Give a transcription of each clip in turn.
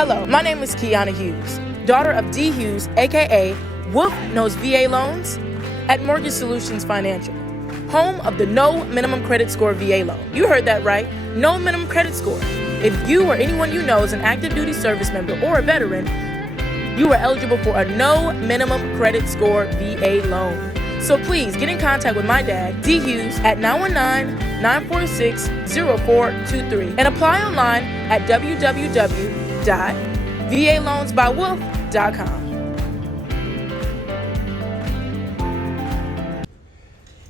Hello, my name is Kiana Hughes, daughter of D. Hughes, aka Wolf Knows VA Loans, at Mortgage Solutions Financial, home of the no minimum credit score VA loan. You heard that right, no minimum credit score. If you or anyone you know is an active duty service member or a veteran, you are eligible for a no minimum credit score VA loan. So please get in contact with my dad, D. Hughes, at 919-946-0423 and apply online at www.valoansbywolf.com.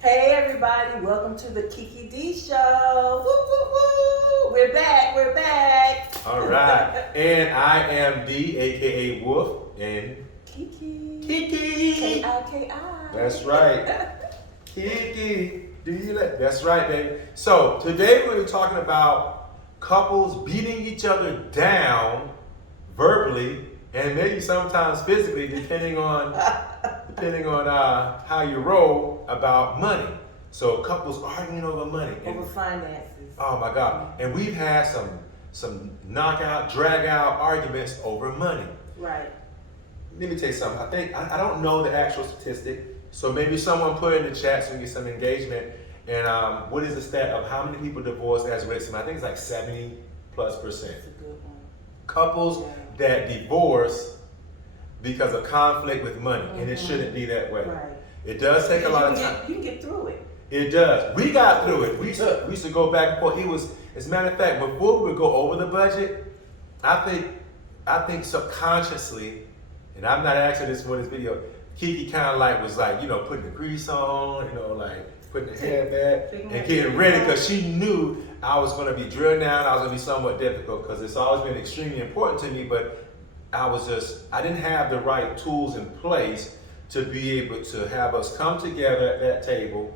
Hey everybody, welcome to the Kiki Dee Show. Woo, woo, woo. We're back. All right, and I am D, aka Wolf, and Kiki. K-I-K-I. That's right. Kiki Dee. That's right, baby. So today we're talking about couples beating each other down verbally and maybe sometimes physically, depending on how you roll about money. So couples arguing over money. Over finances. Oh my God! And we've had some knockout, drag out arguments over money. Right. Let me tell you something. I don't know the actual statistic, so maybe someone put it in the chat so we get some engagement. And what is the stat of how many people divorce as rates? I think it's like 70+%. That's a good one. Couples that divorce because of conflict with money, and it shouldn't be that way. Right. It does take a lot of time. You can get through it. It does. We got through it. We used to go back and forth. As a matter of fact, before we would go over the budget, I think subconsciously, and I'm not asking this for this video, Kiki kind of was putting the grease on, putting the hair back and getting ready because she knew I was going to be drilled down. I was going to be somewhat difficult because it's always been extremely important to me, but I didn't have the right tools in place to be able to have us come together at that table,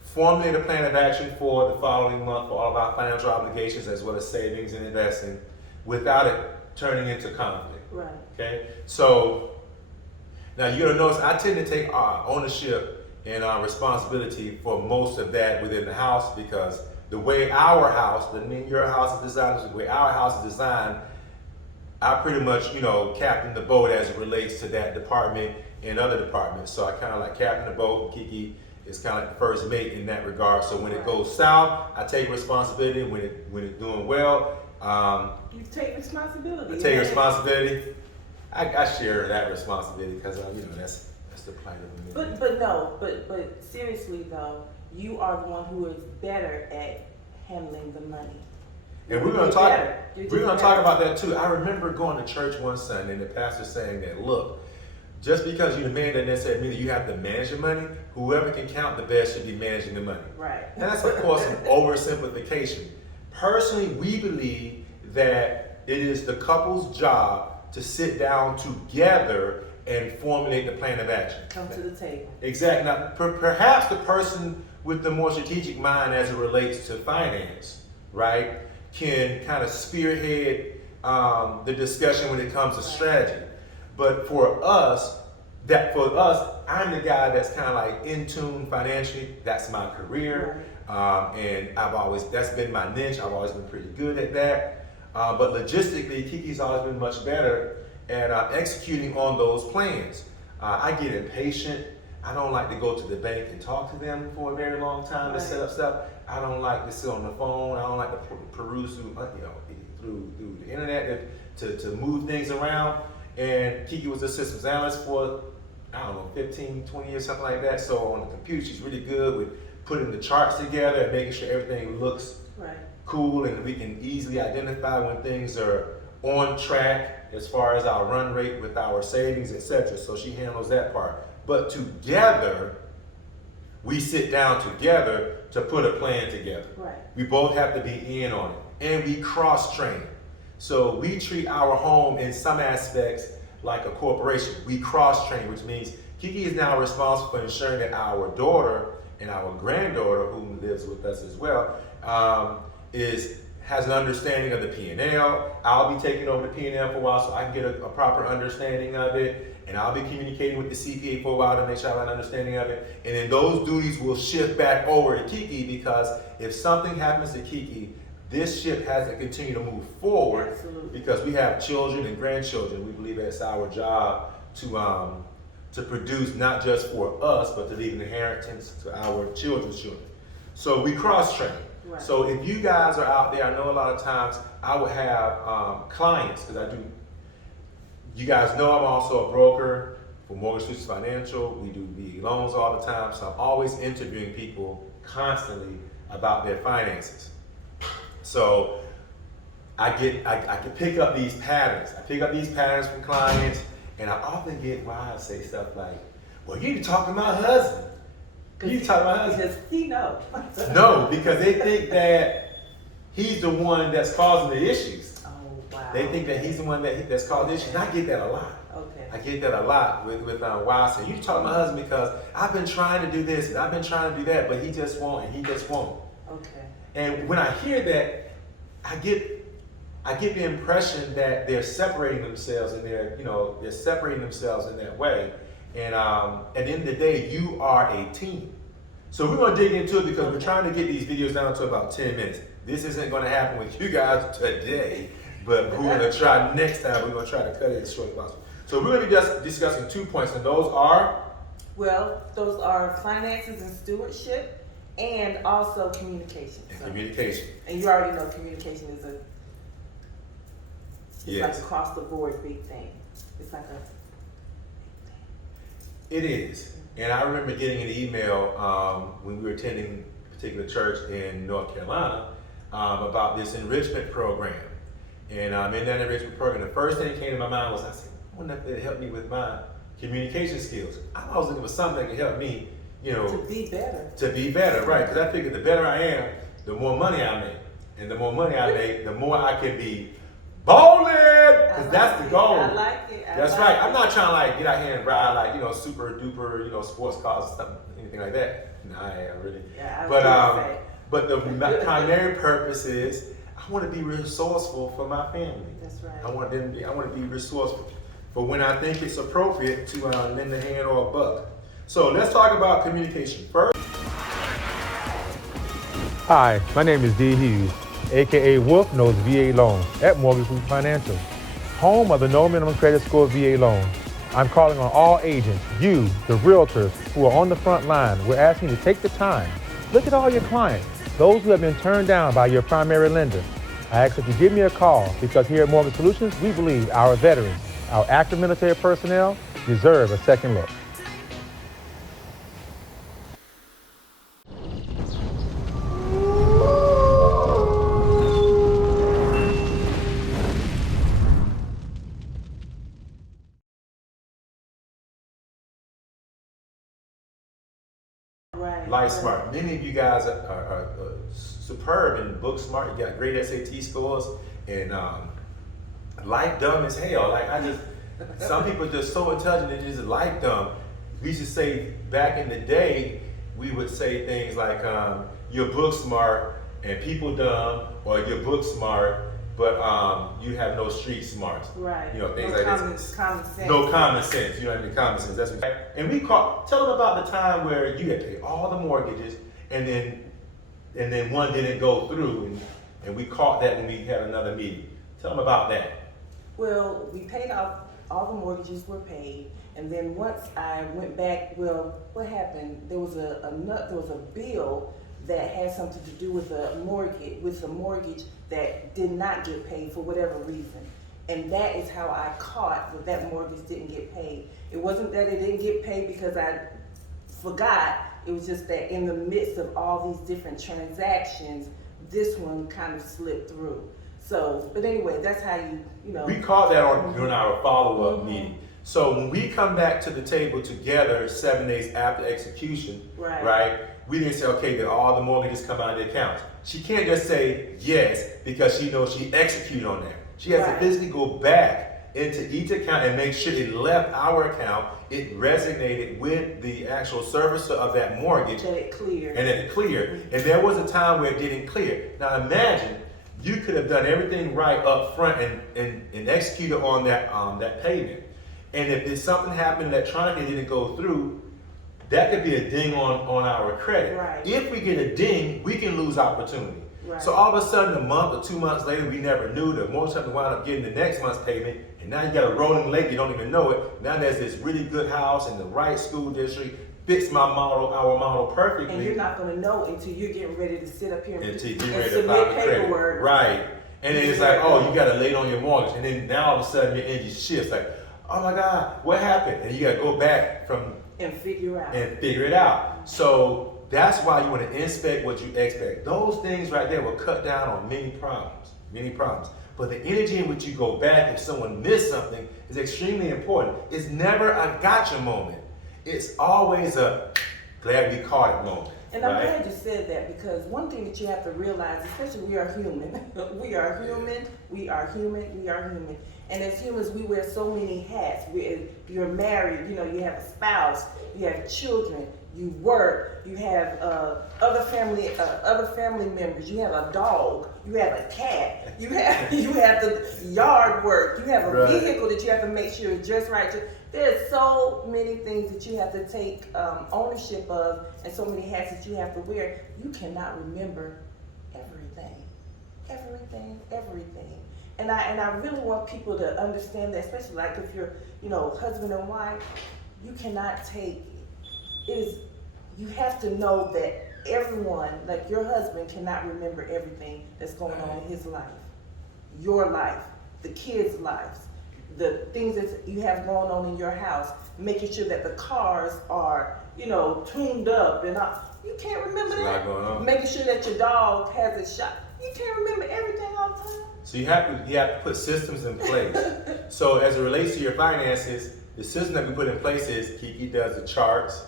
formulate a plan of action for the following month for all of our financial obligations as well as savings and investing without it turning into conflict. Right. Okay. So now you're gonna notice I tend to take ownership and responsibility for most of that within the house because the way our house, your house is designed, the way our house is designed, I pretty much, captain the boat as it relates to that department and other departments. So I kind of like captain the boat. Kiki is kind of like the first mate in that regard. So when it goes south, I take responsibility. When it's doing well, you take responsibility. I take responsibility. I share that responsibility because that's the plight of a man. But seriously though, you are the one who is better at handling the money. And we're gonna talk about that too. I remember going to church one Sunday and the pastor saying that, look, just because you're the man doesn't necessarily mean that you have to manage your money. Whoever can count the best should be managing the money. Right. And that's of course an oversimplification. Personally, we believe that it is the couple's job to sit down together and formulate the plan of action. Come to the table. Exactly. Now, perhaps the person with the more strategic mind as it relates to finance, right, can kind of spearhead the discussion when it comes to strategy. But for us, I'm the guy that's kind of like in tune financially. That's my career, and that's been my niche. I've always been pretty good at that. But logistically, Kiki's always been much better at executing on those plans. I get impatient. I don't like to go to the bank and talk to them for a very long time to set up stuff. I don't like to sit on the phone. I don't like to peruse through the internet to move things around. And Kiki was a systems analyst for, 15, 20 years, something like that. So on the computer, she's really good with putting the charts together and making sure everything looks cool and we can easily identify when things are on track as far as our run rate with our savings, etc. So she handles that part. But together, we sit down together to put a plan together. Right. We both have to be in on it. And we cross-train. So we treat our home in some aspects like a corporation. We cross-train, which means Kiki is now responsible for ensuring that our daughter and our granddaughter, who lives with us as well, has an understanding of the P&L. I'll be taking over the P&L for a while so I can get a proper understanding of it. And I'll be communicating with the CPA for a while to make sure I have an understanding of it. And then those duties will shift back over to Kiki because if something happens to Kiki, this ship has to continue to move forward. Absolutely. Because we have children and grandchildren. We believe it's our job to produce not just for us, but to leave an inheritance to our children's children. So we cross-train. Right. So if you guys are out there, I know a lot of times I would have clients, because you guys know I'm also a broker for Mortgage Solutions Financial. We do VA loans all the time, so I'm always interviewing people constantly about their finances. So I can pick up these patterns. I pick up these patterns from clients, and I often get why I say stuff like, well, you need to talk to my husband. You need to talk to my husband. Because he knows. No, because they think that he's the one that's causing the issues. Oh, wow. They think that he's the one that's causing the issues. And I get that a lot. Okay. I get that a lot with why I say, you talk to my husband because I've been trying to do this and I've been trying to do that, but he just won't and he just won't. Okay. And when I hear that, I get the impression that they're separating themselves and they're separating themselves in that way. And at the end of the day, you are a team. So we're gonna dig into it because we're trying to get these videos down to about 10 minutes. This isn't gonna happen with you guys today, but we're gonna try next time. We're gonna try to cut it as short as possible. So we're gonna be just discussing 2 points, and those are? Well, those are finances and stewardship, and also communication. And communication. And you already know communication is Yes. like across the board big thing. It's like a It is. And I remember getting an email when we were attending a particular church in North Carolina about this enrichment program. And in that enrichment program, the first thing that came to my mind was, I said, I wonder if they'd help me with my communication skills. I was looking for something that could help me, to be better. To be better, right? Because I figured the better I am, the more money I make. And the more money I make, the more I can be bowling, because that's the goal. I like it. That's right. I'm not trying to get out here and ride super duper, sports cars or something, anything like that. No, I am really. Yeah, but the primary purpose is I want to be resourceful for my family. That's right. I want to be resourceful for when I think it's appropriate to lend a hand or a buck. So let's talk about communication first. Hi, my name is Dee Hughes, aka Wolf Knows VA Loans at Mortgage Solutions Financial, home of the no minimum credit score VA loan. I'm calling on all agents, you, the realtors who are on the front line. We're asking you to take the time. Look at all your clients, those who have been turned down by your primary lender. I ask that you give me a call because here at Mortgage Solutions, we believe our veterans, our active military personnel deserve a second look. Life smart. Many of you guys are superb and book smart. You got great SAT scores, and life dumb as hell. Some people are just so intelligent they just life dumb. We used to say back in the day, we would say things like you're book smart and people dumb, or you're book smart but you have no street smarts. Right. Things no like common, this. Common sense. No common sense. You know what I mean? Common sense. That's what. And tell them about the time where you had to pay all the mortgages, and then one didn't go through, and we caught that when we had another meeting. Tell them about that. Well, we paid off, all the mortgages were paid, and then once I went back, what happened? There was a bill that had something to do with a mortgage that did not get paid for whatever reason. And that is how I caught that mortgage didn't get paid. It wasn't that it didn't get paid because I forgot. It was just that in the midst of all these different transactions, this one kind of slipped through. So, but anyway, that's how We caught that during our follow-up meeting. So when we come back to the table together 7 days after execution, right? We didn't say, okay, that all the mortgages come out of the accounts. She can't just say yes because she knows she executed on that. She has to physically go back into each account and make sure it left our account, it resonated with the actual servicer of that mortgage. That it cleared. And it cleared. And there was a time where it didn't clear. Now imagine, you could have done everything right up front and executed on that payment. And if there's something happened electronically didn't go through, that could be a ding on our credit. Right. If we get a ding, we can lose opportunity. Right. So all of a sudden, a month or 2 months later, we never knew the mortgage company wound up getting the next month's payment, and now you got a rolling lake, you don't even know it. Now there's this really good house in the right school district, fits our model perfectly. And you're not going to know until you're getting ready to sit up here and submit paperwork. credit. Right. And then it's like, oh, you got to late on your mortgage. And then now all of a sudden your energy shifts. Like, oh my God, what happened? And you got to go back and figure it out. So that's why you want to inspect what you expect. Those things right there will cut down on many problems. But the energy in which you go back if someone missed something is extremely important. It's never a gotcha moment. It's always a glad we caught it moment. And I'm glad you said that, because one thing that you have to realize, especially we are human. we are human. And as humans, we wear so many hats. You're married, you have a spouse, you have children, you work, you have other family members, you have a dog, you have a cat, you have the yard work, you have a vehicle that you have to make sure is just right. There's so many things that you have to take ownership of, and so many hats that you have to wear. You cannot remember everything. And I really want people to understand that, especially like if you're, husband and wife, you cannot take, you have to know that everyone, like your husband, cannot remember everything that's going on in his life, your life, the kids' lives, the things that you have going on in your house, making sure that the cars are, tuned up and you can't remember that. Making sure that your dog has a shot. You can't remember everything all the time. So you have to put systems in place. So as it relates to your finances, the system that we put in place is Kiki does the charts,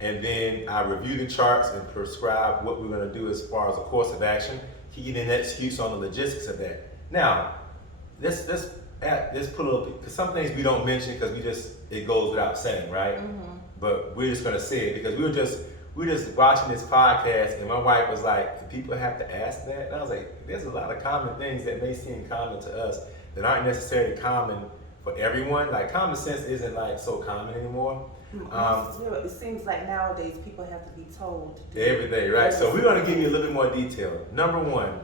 and then I review the charts and prescribe what we're going to do as far as a course of action. Kiki then executes on the logistics of that. Now, let's put a little, because some things we don't mention because it goes without saying, right? Mm-hmm. But we're just going to say it because we're just watching this podcast, and my wife was like, do people have to ask that? And I was like, there's a lot of common things that may seem common to us that aren't necessarily common for everyone. Like common sense isn't like so common anymore. It seems like nowadays people have to be told to do everything, right? So we're going to give you a little bit more detail. Number one,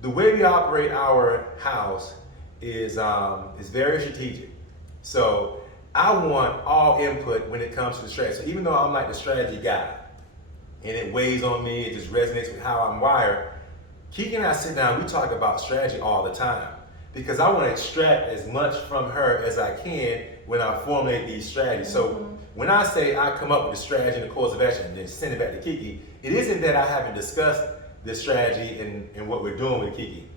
the way we operate our house is very strategic. So I want all input when it comes to the strategy. So even though I'm like the strategy guy, and it weighs on me, it just resonates with how I'm wired, Kiki and I sit down, we talk about strategy all the time, because I want to extract as much from her as I can when I formulate these strategies. So when I say I come up with a strategy and a course of action and then send it back to Kiki, it isn't that I haven't discussed the strategy and what we're doing with Kiki.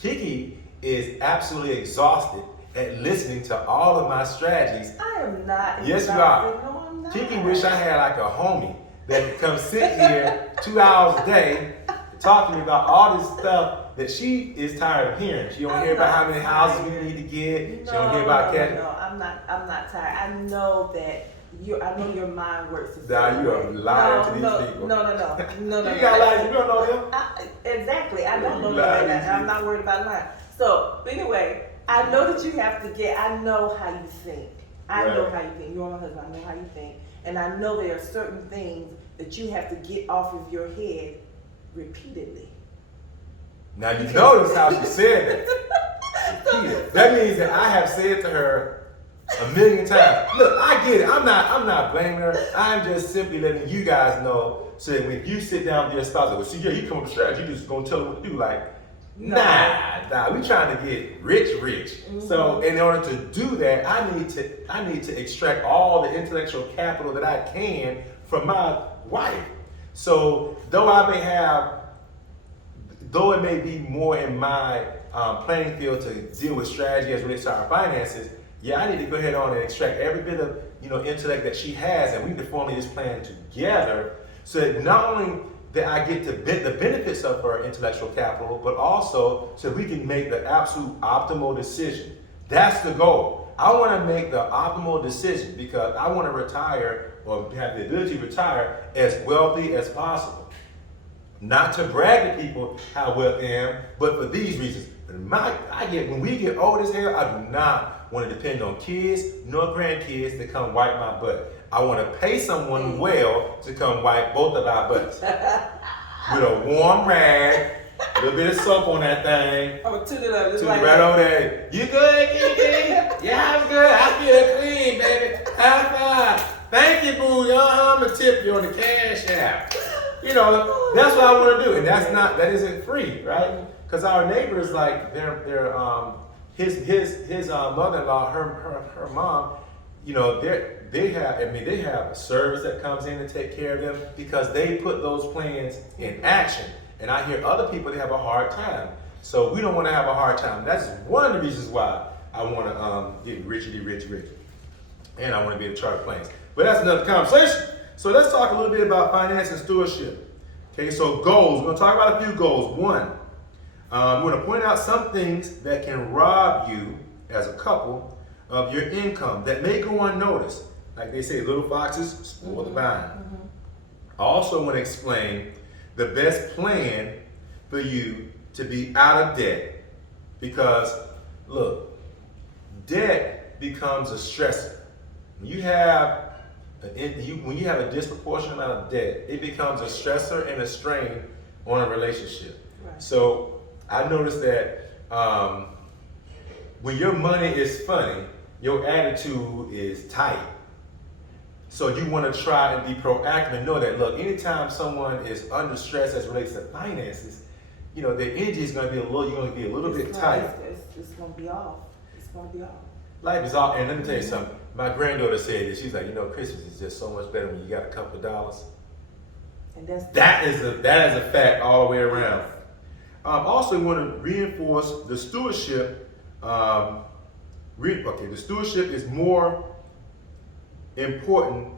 Kiki is absolutely exhausted at listening to all of my strategies. I am not. Yes, you are. No, I'm not. Kiki wish I had like a homie that could come sit here 2 hours a day and talk to me about all this stuff that she is tired of hearing. She don't hear about how many houses we need to get. She don't hear about cash. No, I'm not tired. I know that I know your mind works. Nah, you are lying to these people. No. You got lies. You don't know them. Exactly. I don't know them, and I'm not worried about lying. So, but anyway, I know that you have to I know how you think. I know how you think. You're my husband. I know how you think. And I know there are certain things that you have to get off of your head repeatedly. Now you notice how she said that. That means that I have said to her a million times, look, I get it. I'm not blaming her. I'm just simply letting you guys know so that when you sit down with your spouse, well, see, yeah, you come up with strategy, you just gonna tell her what to do. Like, nah, we trying to get rich. Mm-hmm. So in order to do that, I need to extract all the intellectual capital that I can from my wife. So though it may be more in my playing field to deal with strategy as it relates to our finances, yeah, I need to go ahead on and extract every bit of intellect that she has, and we can formulate this plan together so that not only that I get the benefits of her intellectual capital, but also so we can make the absolute optimal decision. That's the goal. I want to make the optimal decision because I want to retire or have the ability to retire as wealthy as possible. Not to brag to people how wealthy I am, but for these reasons. When we get old as hell, I do not want to depend on kids nor grandkids to come wipe my butt. I want to pay someone well to come wipe both of our butts. with a warm rag, a little bit of soap on that thing. I'm gonna tune it up. Just Toot like it right that. over there. You good, Kiki? Yeah, I'm good. I feel clean, baby. High five. Thank you, boo. I'm gonna tip you on the cash app. You know, that's what I want to do, and that isn't free, right? Because our neighbors, like, his mother-in-law, her mom, you know, they have a service that comes in to take care of them because they put those plans in action. And I hear other people, they have a hard time. So we don't want to have a hard time. That's one of the reasons why I want to get rich. And I want to be able to chart planes. But that's another conversation. So let's talk a little bit about finance and stewardship. Okay, so goals. We're going to talk about a few goals. One, we're going to point out some things that can rob you as a couple of your income that may go unnoticed. Like they say, little foxes spoil the vine. I also want to explain the best plan for you to be out of debt. Because, look, debt becomes a stressor. When you have a disproportionate amount of debt, it becomes a stressor and a strain on a relationship. Right. So I noticed that when your money is funny, your attitude is tight. So you want to try and be proactive and know that, look, anytime someone is under stress as it relates to finances, you know, their energy is going to be you're going to be a little bit tight. It's going to be off. It's going to be off. Life is off. And let me tell you something. My granddaughter said this. She's like, you know, Christmas is just so much better when you got a couple of dollars. And that is a fact all the way around. Also, we want to reinforce the stewardship. The stewardship is more important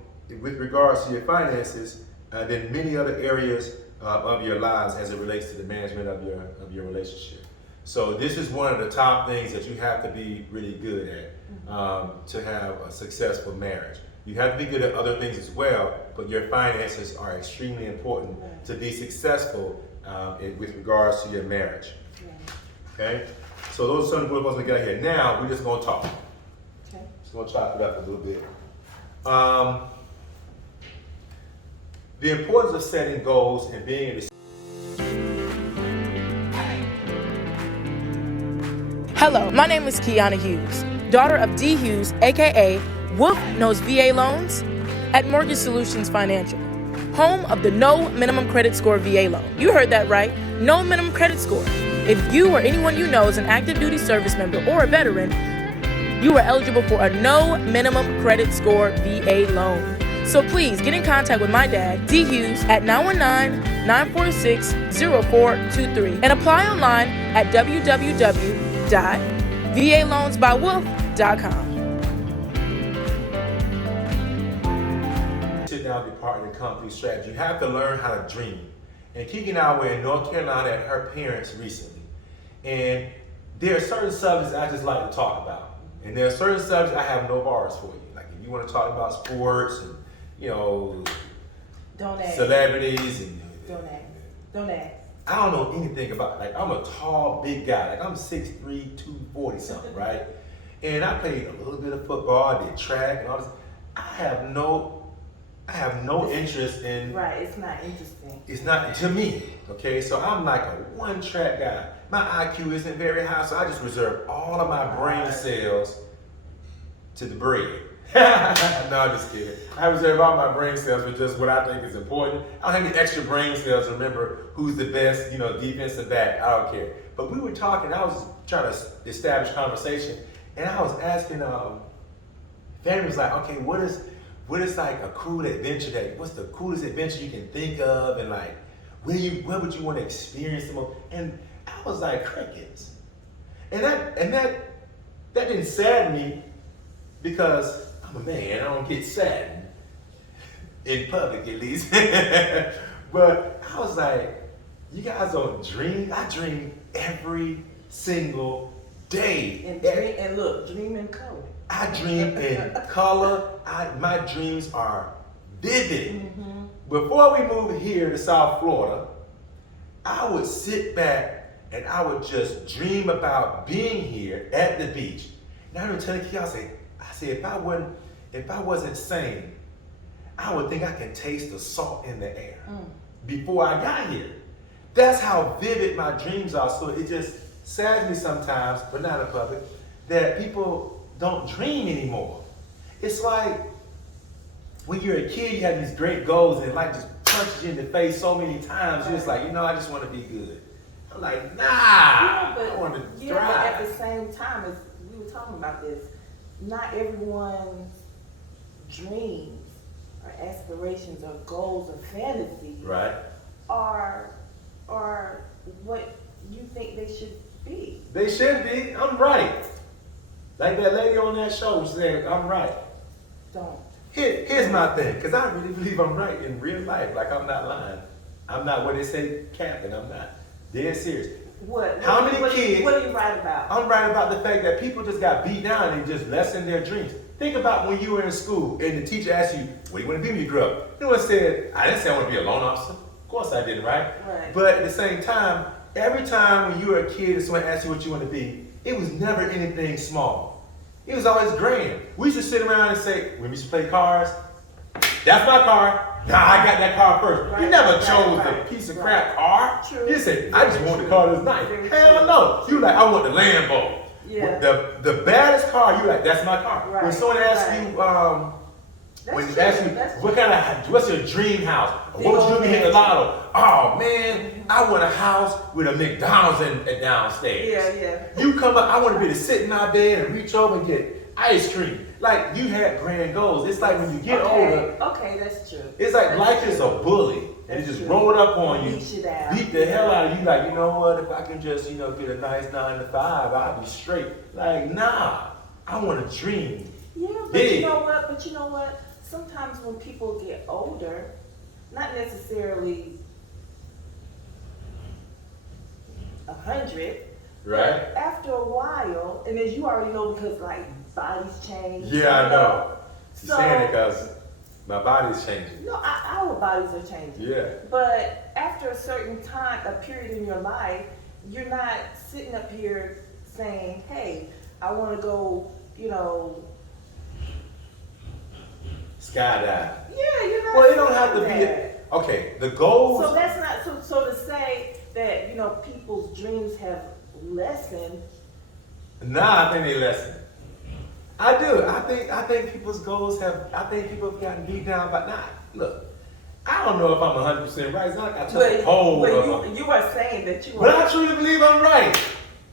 with regards to your finances than many other areas of your lives as it relates to the management of your relationship. So this is one of the top things that you have to be really good at to have a successful marriage. You have to be good at other things as well, but your finances are extremely important to be successful with regards to your marriage. Okay? So those are some of the ones we got here. Now we're just going to talk. Okay. Just going to chop it up a little bit. The importance of setting goals and being able to. Hello, my name is Kiana Hughes, daughter of D. Hughes, aka Wolf Knows VA Loans, at Mortgage Solutions Financial, home of the No Minimum Credit Score VA loan. You heard that right, no minimum credit score. If you or anyone you know is an active duty service member or a veteran, you are eligible for a no minimum credit score VA loan. So please get in contact with my dad, D. Hughes, at 919-946-0423 and apply online at www.valoansbywolf.com. Sit down, be partner and company strategy. You have to learn how to dream. And Kiki and I were in North Carolina at her parents recently. And there are certain subjects I just like to talk about. And there are certain subjects I have no bars for you. Like if you want to talk about sports and, you know, celebrities and Don't ask. I don't know anything about, like, I'm a tall, big guy. Like, I'm 6'3", 240 something, right? And I played a little bit of football, I did track and all this. I have no interest in. Right, it's not interesting. It's not to me, okay? So I'm like a one-track guy. My IQ isn't very high, so I just reserve all of my brain cells to the bread. No, I'm just kidding. I reserve all my brain cells for just what I think is important. I don't have any extra brain cells to remember who's the best, defensive back. I don't care. But we were talking, I was trying to establish conversation, and I was asking, family was like, okay, what is like a cool adventure what's the coolest adventure you can think of, and like, where would you want to experience the most? And I was like, crickets. And that didn't sadden me, because I'm a man, I don't get saddened, in public at least. But I was like, you guys don't dream? I dream every single day. And look, dream in color. I dream in color. My dreams are vivid. Mm-hmm. Before we moved here to South Florida, I would sit back and I would just dream about being here at the beach. And I remember telling Kiki, I said, if I wasn't sane, I would think I can taste the salt in the air before I got here. That's how vivid my dreams are. So it just saddens me sometimes, but not in public, that people don't dream anymore. It's like when you're a kid, you have these great goals and life just punches you in the face so many times. You're just like, I just want to be good. I'm like, nah, I want to but thrive. at the same time, as we were talking about this, not everyone's dreams or aspirations or goals or fantasies Right. are what you think they should be. They should be. I'm right. Like that lady on that show said, I'm right. Don't. Here's my thing, because I really believe I'm right in real life. Like, I'm not lying. I'm not what they say, capping. I'm not. Dead serious. What? How many kids? What are you right about? I'm right about the fact that people just got beat down and just lessened their dreams. Think about when you were in school and the teacher asked you, what do you want to be when you grow up? No one said, I didn't say I want to be a loan officer. Of course I didn't, right? Right. But at the same time, every time when you were a kid and someone asked you what you want to be, it was never anything small. It was always grand. We used to sit around and say, when we used to play cars, that's my car. Nah, I got that car first. Right, You never right, chose right, the piece of right. crap car. True. You said, I just want the car that's nice. Very Hell true. no. You like, I want the Lambo. Yeah. The baddest car, you like, that's my car. Right, When someone asks right. you, That's when they true, ask you, that's what kind of, what's your dream house? Big What would you do old if you hit the mansion. lotto? Oh man, I want a house with a McDonald's in downstairs. Yeah. You come up, I want to be able to sit in my bed and reach over and get ice cream. Like, you had grand goals. It's like when you get older, Okay, that's true. it's like That's life true. is a bully. And it That's just true. roll up on you, Beat you down. beat the hell out of you. Like, you know what, if I can just, get a nice 9 to 5, I'll be straight. Like, nah, I want to dream. Yeah, but Big. you know what? Sometimes when people get older, not necessarily 100, Right? but after a while, and as you already know, because like bodies change. Yeah, I know. You're So- saying it because my body's changing. No, our bodies are changing. Yeah. But after a certain time, a period in your life, you're not sitting up here saying, hey, I want to go, Skydive. yeah, you're not. Well, it don't have to saying be. that. Okay, the goals. So that's not so to say that people's dreams have lessened. Nah, I think they lessen. I do. I think people's goals have. I think people have gotten beat down by not. Look, I don't know if I'm 100% right. It's not like I took a poll. But you are saying that you But are. I truly believe I'm right.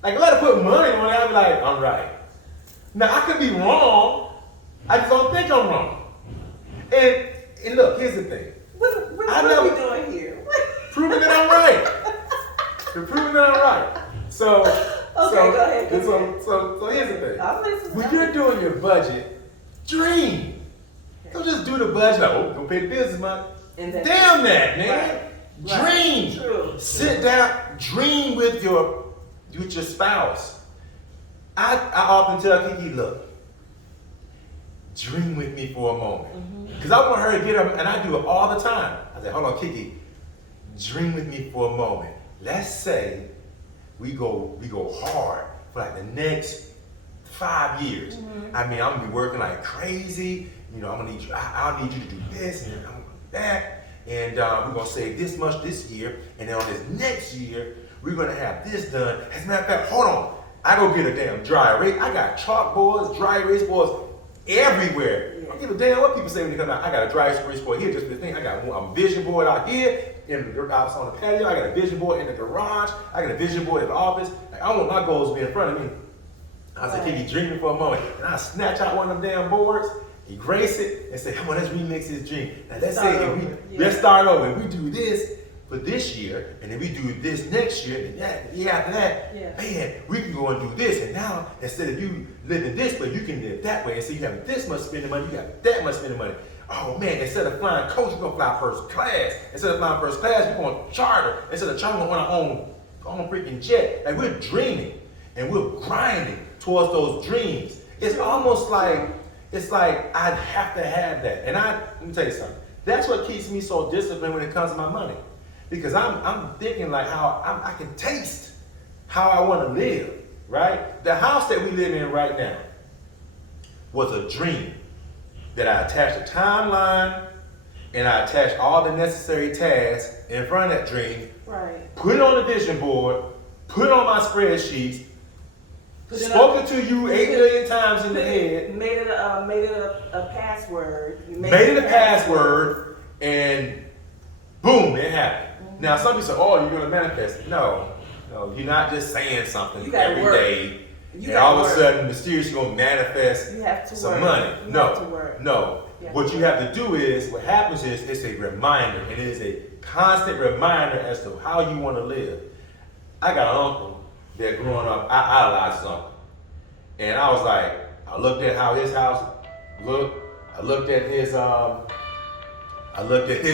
Like, let her put money on it, I'll be like, I'm right. Now, I could be wrong. I just don't think I'm wrong. And look, here's the thing. What I are never- we doing here? Proving that I'm right. You're proving that I'm right. So, Okay, go ahead, go ahead. So here's the thing. I'm listening. When you're doing your budget, dream. Don't just do the budget like, oh, don't pay the bills this month. And that's- Damn that, man. Right. Dream. True. Sit down, dream with your spouse. I often tell Kiki, look, dream with me for a moment. Because I want her to get up, and I do it all the time. I say, hold on, Kiki, dream with me for a moment. Let's say we go hard for like the next 5 years. I mean, I'm gonna be working like crazy. I'm gonna need you. I'll need you to do this and I'm gonna do that. And we're gonna save this much this year, and then on this next year, we're gonna have this done. As a matter of fact, hold on. I go get a damn dry erase. I got chalkboards, dry erase boards everywhere. I don't give a damn what people say when they come out. I got a dry erase board here, just for the thing. I got a vision board out here, out on the patio. I got a vision board in the garage. I got a vision board in the office. Like, I want my goals to be in front of me. I said, Kiki, dreaming for a moment. And I snatch out one of them damn boards, erase it, and say, come on, let's remix this dream. Now let's say let's start over. If we do this for this year, and then we do this next year, and that, the year after that, man, we can go and do this. And now, instead of you living this way, you can live that way. And so you have this much spending money, you have that much spending money. Oh man, instead of flying coach, we're gonna fly first class. Instead of flying first class, we're gonna charter. Instead of charter, we're on our own freaking jet. Like, we're dreaming and we're grinding towards those dreams. It's almost like, I'd have to have that. And let me tell you something. That's what keeps me so disciplined when it comes to my money. Because I'm thinking like how I can taste how I want to live, right? The house that we live in right now was a dream that I attached a timeline and I attach all the necessary tasks in front of that dream, Right. put it on the vision board, put it on my spreadsheets, spoken to you 8 million times in the head, Made it a password. You made it a password, and boom, it happened. Now some people say, "Oh, you're gonna manifest." No, you're not just saying something every day, and all of a sudden, mysteriously, you're gonna manifest some money. No. What you have to do is, what happens is, it's a reminder, and it is a constant reminder as to how you want to live. I got an uncle that growing up, I idolized his uncle, and I was like, I looked at how his house looked. I looked at his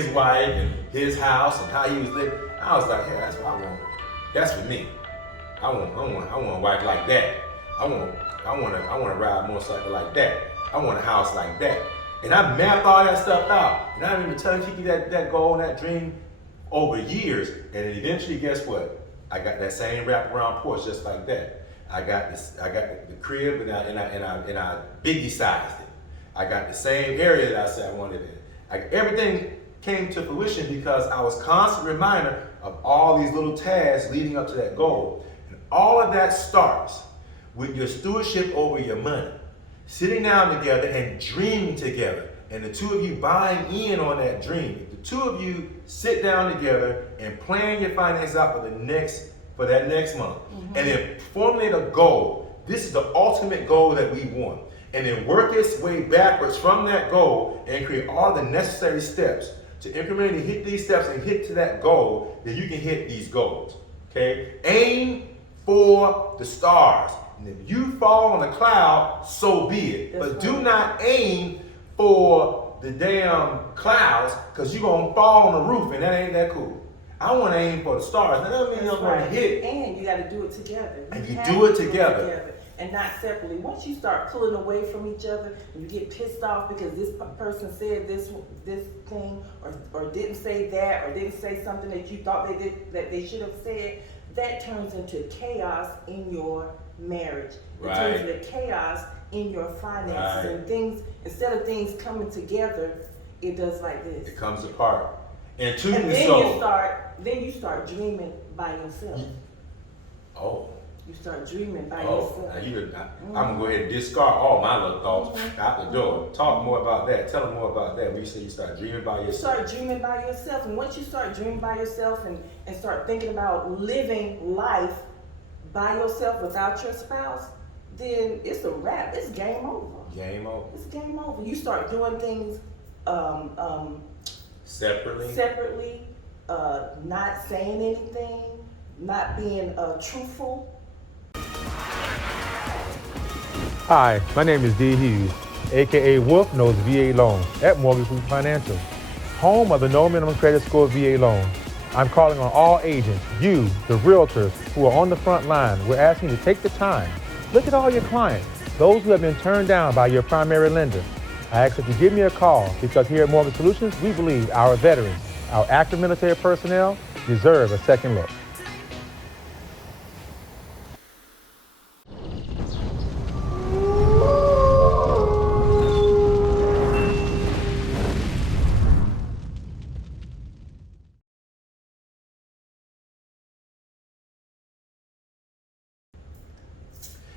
wife and his house and how he was living. I was like, hey, that's what I want. That's for me. I want a wife like that. I want to ride a motorcycle like that. I want a house like that. And I mapped all that stuff out. And I've been telling Kiki that goal and that dream over years. And then eventually, guess what? I got that same wraparound porch just like that. I got the crib and I biggie sized it. I got the same area that I said I wanted it. Everything came to fruition because I was constant reminder of all these little tasks leading up to that goal. And all of that starts with your stewardship over your money. Sitting down together and dreaming together. And the two of you buying in on that dream. The two of you sit down together and plan your finances out for that next month. Mm-hmm. And then formulate a goal. This is the ultimate goal that we want. And then work its way backwards from that goal and create all the necessary steps to incrementally hit these steps and hit to that goal, then you can hit these goals. Okay? Aim for the stars. And if you fall on a cloud, so be it. But do not aim for the damn clouds, because you're going to fall on the roof, and that ain't that cool. I want to aim for the stars. That doesn't mean I'm going to hit. And you got to do it together. And you do it together. And not separately. Once you start pulling away from each other, and you get pissed off because this person said this thing, or didn't say that, or didn't say something that you thought that they should have said, that turns into chaos in your marriage. It turns into chaos in your finances and things. Instead of things coming together, it does like this. It comes apart. And then you start dreaming by yourself. Oh. You start dreaming by yourself. I'm going to go ahead and discard all my little thoughts out the door. Talk more about that. Tell them more about that. When you say you start dreaming by yourself. You start dreaming by yourself. And once you start dreaming by yourself and start thinking about living life by yourself without your spouse, then it's a wrap. It's game over. Game over. It's game over. You start doing things separately, not saying anything, not being truthful. Hi, my name is Dee Hughes, aka Wolf Knows VA Loans at Mortgage Group Financial, home of the no minimum credit score VA loan. I'm calling on all agents, you, the realtors who are on the front line. We're asking you to take the time. Look at all your clients, those who have been turned down by your primary lender. I ask that you give me a call because here at Mortgage Solutions, we believe our veterans, our active military personnel deserve a second look.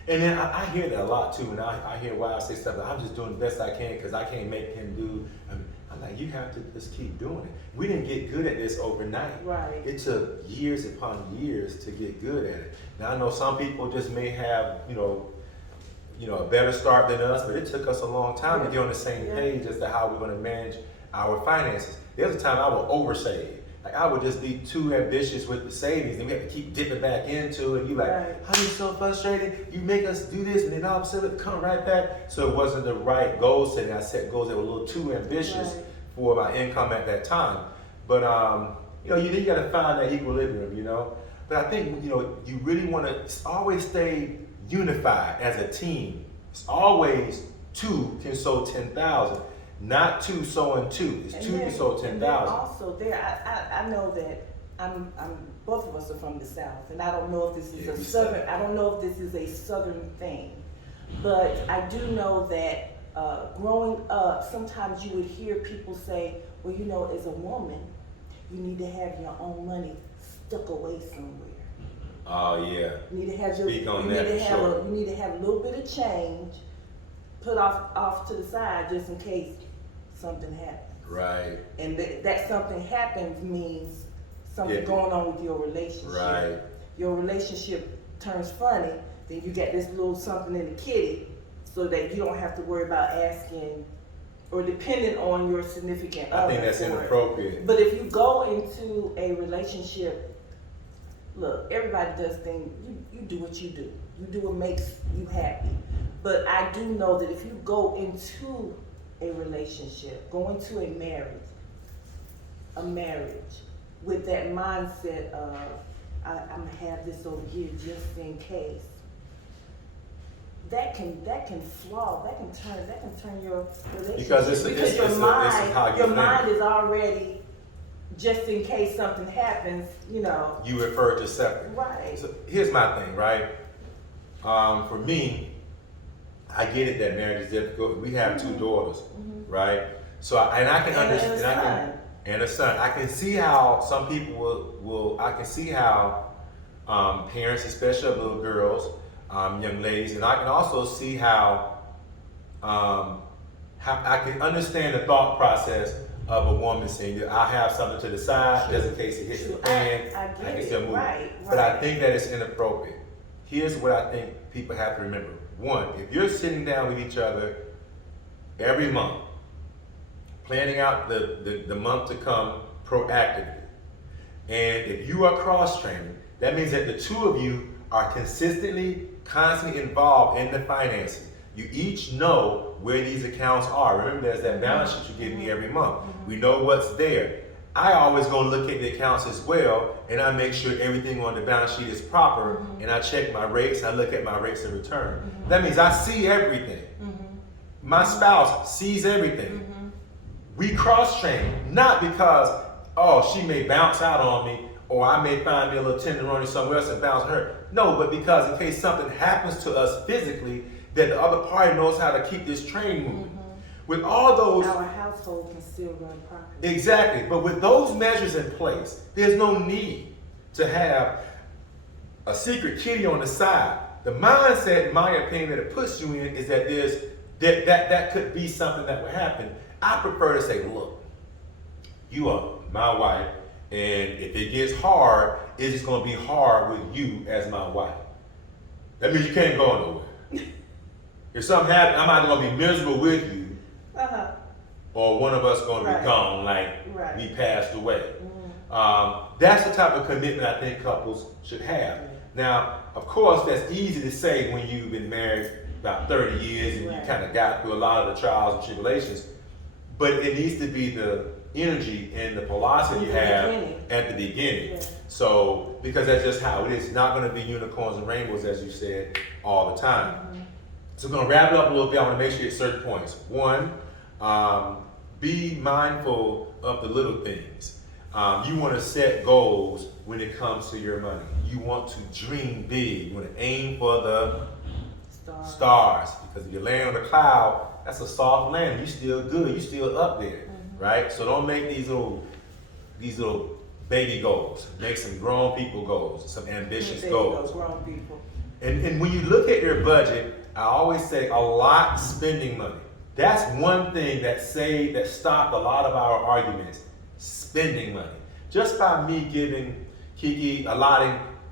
And then I hear that a lot too, and I hear why I say stuff like, I'm just doing the best I can because I can't make him do. I'm like, you have to just keep doing it. We didn't get good at this overnight. Right. It took years upon years to get good at it. Now I know some people just may have, a better start than us, but it took us a long time to get on the same page as to how we're going to manage our finances. There's a time I would oversave. Like I would just be too ambitious with the savings, and we have to keep dipping back into it. You like, how you so frustrated? You make us do this, and then all of a sudden it come right back. So it wasn't the right goal setting. I set goals that were a little too ambitious for my income at that time. But you got to find that equilibrium, But I think you really want to always stay unified as a team. It's always 2 can sow 10,000. Not 2 sowing 2. It's 2 can sow 10,000. Also, I know that I'm both of us are from the South, and I don't know if this is a Southern. I don't know if this is a Southern thing, but I do know that growing up, sometimes you would hear people say, well, you know, as a woman, you need to have your own money stuck away somewhere. Oh yeah. You need to have your, Speak on you that need to for have sure. you need to have a little bit of change put off to the side just in case something happens. Right. And that something happens means something going on with your relationship. Right. Your relationship turns funny, then you get this little something in the kitty so that you don't have to worry about asking or depending on your significant other. I think that's for it. inappropriate. But if you go into a relationship, look, everybody does things, you do what you do. You do what makes you happy. But I do know that if you go into a relationship, go into a marriage with that mindset of, I'm gonna have this over here just in case, that can turn your relationship. Because your mind is already, just in case something happens, you know. You refer to separate. Right. So here's my thing, right? For me, I get it that marriage is difficult. We have two daughters, right? So I can understand, and a son. I can see how some people will. I can see how parents, especially of little girls, young ladies, and I can also see how I can understand the thought process of a woman saying, I have something to the side, just in case it hits the fan, I can still move. Right. But I think that it's inappropriate. Here's what I think people have to remember. One, if you're sitting down with each other every month, planning out the month to come proactively, and if you are cross-training, that means that the two of you are constantly involved in the finances. You each know where these accounts are. Remember, there's that balance sheet you give me every month. We know what's there. I always go look at the accounts as well, and I make sure everything on the balance sheet is proper, and I check my rates, I look at my rates of return. That means I see everything. My spouse sees everything. We cross-train, not because, oh, she may bounce out on me, or I may find me a little tenderoni somewhere else and bounce her. No, but because in case something happens to us physically, that the other party knows how to keep this train moving. With all those, our household can still run properly. Exactly, but with those measures in place, there's no need to have a secret kitty on the side. The mindset, in my opinion, that it puts you in is that that could be something that would happen. I prefer to say, look, you are my wife, and if it gets hard, it's just going to be hard with you as my wife. That means you can't go nowhere. If something happens, I'm either going to be miserable with you, or one of us going to be gone, like we passed away. That's the type of commitment I think couples should have. Now, of course, that's easy to say when you've been married about 30 years and you kind of got through a lot of the trials and tribulations, but it needs to be the energy and the velocity you have at the beginning. So, because that's just how it is. It's not going to be unicorns and rainbows, as you said, all the time. So we're going to wrap it up a little bit. I want to make sure it's certain points. One, be mindful of the little things. You want to set goals when it comes to your money. You want to dream big. You want to aim for the stars. Because if you're laying on a cloud, that's a soft landing. You're still good. You're still up there, right? So don't make these little baby goals. Make some grown people goals, some ambitious goals. Grown people. And when you look at your budget, I always say a lot spending money. That's one thing that stopped a lot of our arguments. Spending money. Just by me giving Kiki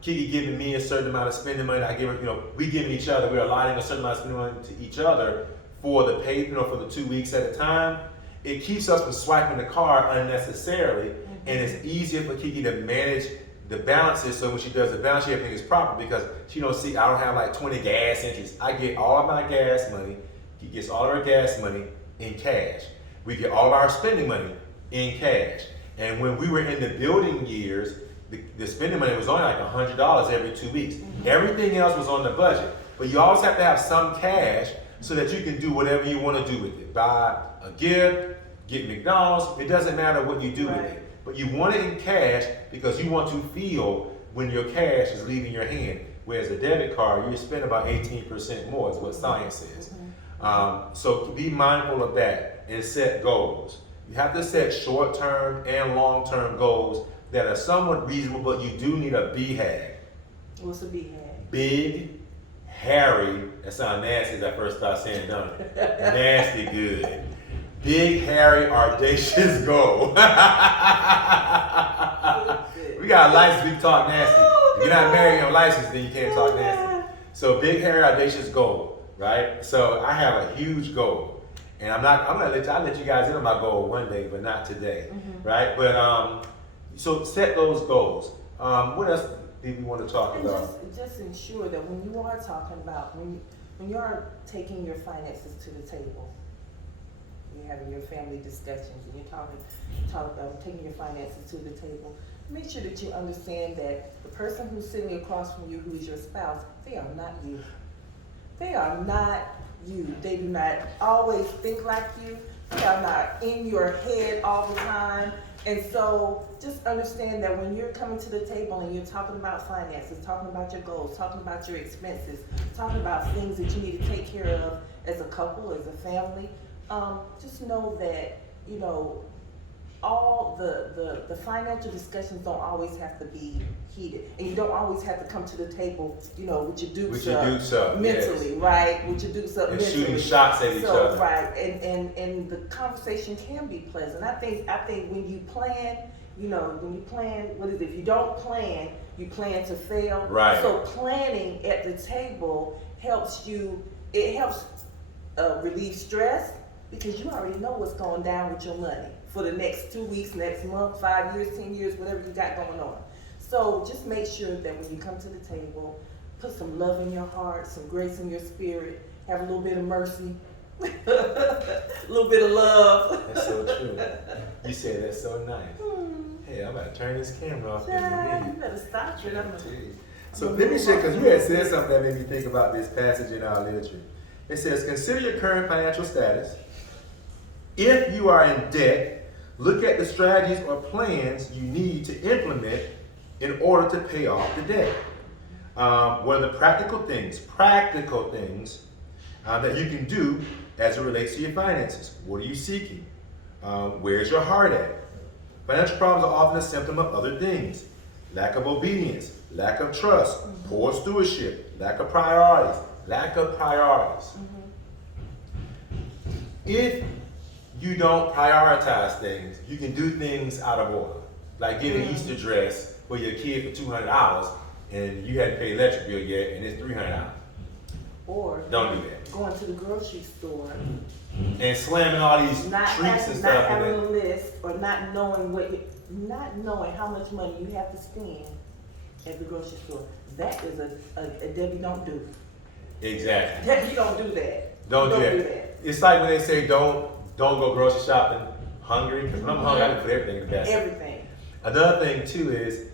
giving me a certain amount of spending money, I give her, we giving each other, we're allotting a certain amount of spending money to each other for the pay, for the 2 weeks at a time. It keeps us from swiping the card unnecessarily, and it's easier for Kiki to manage the balances, so when she does the balance sheet, everything is proper, because she don't see, I don't have like 20 gas entries. I get all of my gas money. He gets all of her gas money in cash. We get all of our spending money in cash. And when we were in the building years, the spending money was only like $100 every 2 weeks. Everything else was on the budget. But you always have to have some cash so that you can do whatever you want to do with it. Buy a gift, get McDonald's, it doesn't matter what you do with it. But you want it in cash because you want to feel when your cash is leaving your hand. Whereas a debit card, you spend about 18% more, is what science says. So be mindful of that and set goals. You have to set short-term and long-term goals that are somewhat reasonable, but you do need a BHAG. What's a BHAG? Big, hairy, that sounds nasty as I first started saying, don't it? Nasty good. Big, hairy, audacious goal. We got a license, we can talk nasty. If you're not married on license, then you can't talk nasty. So big, hairy, audacious goal, right? So I have a huge goal. And I'll let you guys in on my goal one day, but not today, right? But so set those goals. What else do we want to talk about? Just ensure that when you are talking about, when you are taking your finances to the table, you're having your family discussions and you're taking your finances to the table, make sure that you understand that the person who's sitting across from you, who is your spouse, they are not you. They are not you. They do not always think like you. They are not in your head all the time. And so just understand that when you're coming to the table and you're talking about finances, talking about your goals, talking about your expenses, talking about things that you need to take care of as a couple, as a family, just know that, all the financial discussions don't always have to be heated. And you don't always have to come to the table, with your dukes up mentally, yes. Right? With your dukes up and mentally. Shooting shots at each other. Right. And the conversation can be pleasant. I think when you plan, what is it? If you don't plan, you plan to fail. Right. So planning at the table helps relieve stress, because you already know what's going down with your money for the next 2 weeks, next month, 5 years, 10 years, whatever you got going on. So just make sure that when you come to the table, put some love in your heart, some grace in your spirit, have a little bit of mercy, a little bit of love. That's so true. You said that's so nice. Hey, I'm about to turn this camera off. Yeah, you better stop it. So let me share, because you had said something that made me think about this passage in our literature. It says, consider your current financial status. If you are in debt, look at the strategies or plans you need to implement in order to pay off the debt. What are the practical things that you can do as it relates to your finances? What are you seeking? Where's your heart at? Financial problems are often a symptom of other things. Lack of obedience, lack of trust, poor stewardship, lack of priorities. If you don't prioritize things, you can do things out of order. Like get an Easter dress for your kid for $200 and you hadn't paid electric bill yet and it's $300. Or don't do that. Going to the grocery store and slamming all these treats and stuff. Not having a list, or not knowing how much money you have to spend at the grocery store. That is a Debbie don't do. Exactly. Debbie don't do that. Don't do that. It's like when they say don't go grocery shopping hungry, because when I'm hungry, I can put everything in the basket. Everything. Another thing too is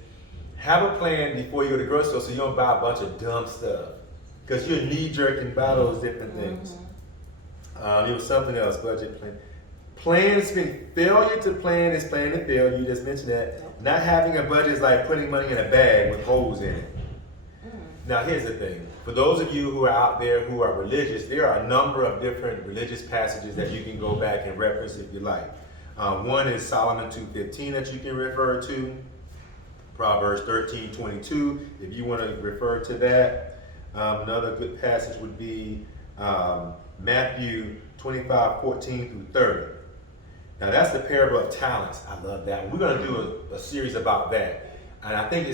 have a plan before you go to the grocery store so you don't buy a bunch of dumb stuff, because you're knee-jerk and buy those different things. It was something else, budget plan. Failure to plan is plan to fail. You just mentioned that. Not having a budget is like putting money in a bag with holes in it. Now here's the thing. For those of you who are out there who are religious, there are a number of different religious passages that you can go back and reference if you like. One is Solomon 2:15 that you can refer to. Proverbs 13:22 if you want to refer to that. Another good passage would be Matthew 25:14-30. Now that's the parable of talents. I love that. We're going to do a series about that. And I think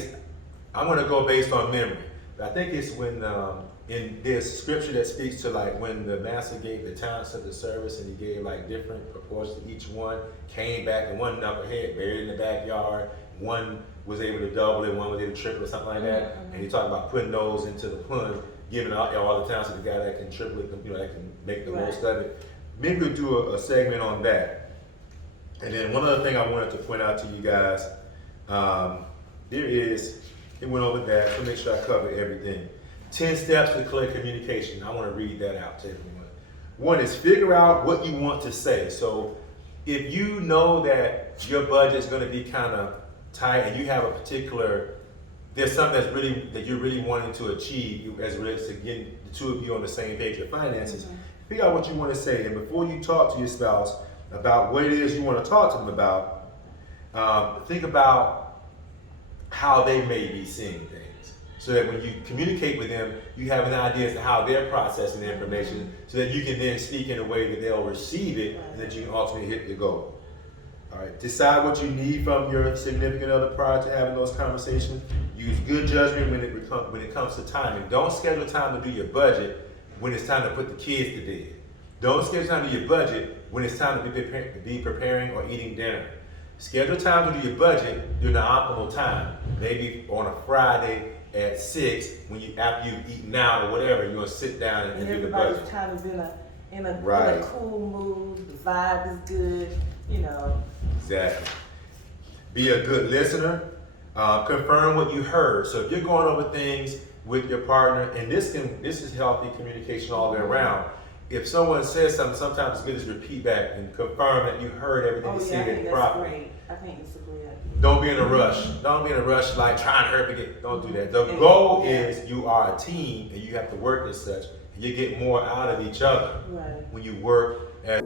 I'm going to go based on memory. But I think it's when in this scripture that speaks to like when the master gave the talents of the service and he gave like different proportions to each one, came back and one knucklehead buried in the backyard, one was able to double it, one was able to triple it, something like that. And he talked about putting those into the pond, giving all the talents to the guy that can triple it, that can make the most of it. Maybe we'll do a segment on that. And then one other thing I wanted to point out to you guys, it went over that, so make sure I cover everything. 10 steps to clear communication. I want to read that out to everyone. One is figure out what you want to say. So if you know that your budget is going to be kind of tight and you have there's something that you're really wanting to achieve as it relates to getting the two of you on the same page of finances, figure out what you want to say. And before you talk to your spouse about what it is you want to talk to them about, think about how they may be seeing things. So that when you communicate with them, you have an idea as to how they're processing the information, so that you can then speak in a way that they'll receive it and that you can ultimately hit your goal. All right. Decide what you need from your significant other prior to having those conversations. Use good judgment when it comes to timing. Don't schedule time to do your budget when it's time to put the kids to bed. Don't schedule time to do your budget when it's time to be preparing or eating dinner. Schedule time to do your budget during the optimal time. Maybe on a Friday at 6, after you've eaten out or whatever, you're gonna sit down and do the budget. Everybody's kind of in a Right. cool mood. The vibe is good. You know. Exactly. Be a good listener. Confirm what you heard. So if you're going over things with your partner, and this is healthy communication all the way around. If someone says something, sometimes it's good to repeat back and confirm that you heard everything you said properly. Great. I think it's a great idea. Don't be in a rush. Don't be in a rush like trying to hurry to get. Don't do that. The goal is you are a team and you have to work as such. You get more out of each other when you work as